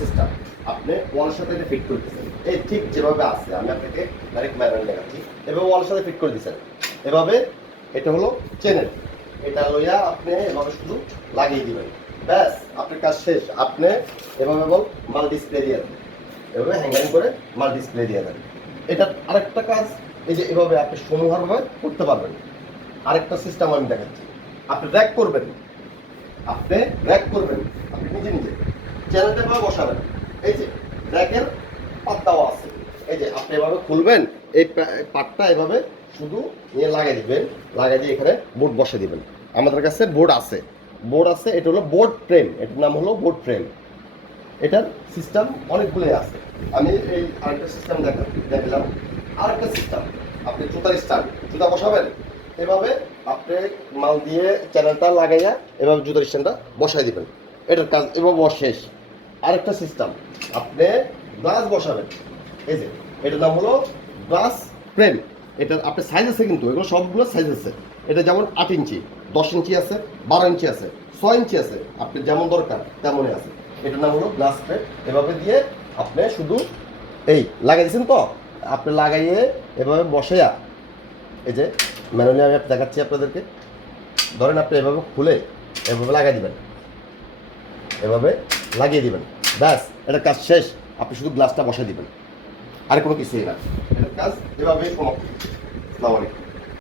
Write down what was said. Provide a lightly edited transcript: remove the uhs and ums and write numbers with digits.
System, আপনি ওয়ালের সাথে এটা ফিট করে দিচ্ছেন, এই ঠিক যেভাবে আছে আমি আপনাকে ডাইরেক্ট ম্যানুয়াল দেখাচ্ছি, এভাবে ওয়ালের সাথে ফিট করে দিচ্ছেন। এভাবে এটা হলো চেনের, এটা লইয়া আপনি এভাবে শুধু লাগিয়ে দিবেন, ব্যাস আপনার কাজ শেষ। আপনি এভাবে বল মাল ডিসপ্লে দিয়ে দেন, এভাবে হ্যাঙ্গারিং করে মাল ডিসপ্লে দিয়ে দেন। এটা আরেকটা কাজ, এই যে এভাবে আপনি সমূহভাবে করতে পারবেন। আরেকটা সিস্টেম আমি দেখাচ্ছি, আপনি র্যাক করবেন, আপনি র্যাক করবেন, আপনি নিজে নিজে চ্যানেলটা এভাবে বসাবেন, এই যে র্যাকের পাত দেওয়া আছে, এই যে আপনি এভাবে খুলবেন, এই পাটটা এভাবে শুধু নিয়ে লাগাই দিবেন, লাগাই দিয়ে এখানে বোর্ড বসে দিবেন। আমাদের কাছে বোর্ড আছে, বোর্ড আছে, এটা হলো বোর্ড ফ্রেম, এটার নাম হলো বোর্ড ফ্রেম। এটার সিস্টেম অনেকগুলোই আছে, আমি এই আরেকটা সিস্টেম দেখলাম। আরেকটা সিস্টেম, আপনি জুতার স্ট্যান্ড, জুতা বসাবেন, এভাবে আপনি মাল দিয়ে চ্যানেলটা লাগাইয়া এভাবে জুতার স্ট্যান্ডটা বসাই দিবেন, এটার কাজ এভাবে শেষ। আরেকটা সিস্টেম, আপনি গ্লাস বসাবেন, এই যে এটার নাম হলো গ্লাস ফ্রেম। এটার আপনার সাইজ আছে, কিন্তু এগুলো সবগুলো সাইজ আছে। এটা যেমন 8 ইঞ্চি, 10 ইঞ্চি আছে, 12 ইঞ্চি আছে, 6 ইঞ্চি আছে, আপনি যেমন দরকার তেমনই আছে। এটার নাম হলো গ্লাস ফ্রেম। এভাবে দিয়ে আপনি শুধু এই লাগাই দিয়েছেন তো, আপনি লাগাইয়ে এভাবে বসাইয়া, এই যে ম্যানুয়ালি আমি দেখাচ্ছি আপনাদেরকে, ধরেন আপনি এভাবে খুলে এভাবে লাগাই দিবেন, এভাবে লাগিয়ে দিবেন, ব্যাস এটার কাজ শেষ। আপনি শুধু গ্লাসটা বসাই দিবেন, আর কোনো কিছুই না, এটার কাজ এভাবেই সমাপ্ত। আসসালামু আলাইকুম।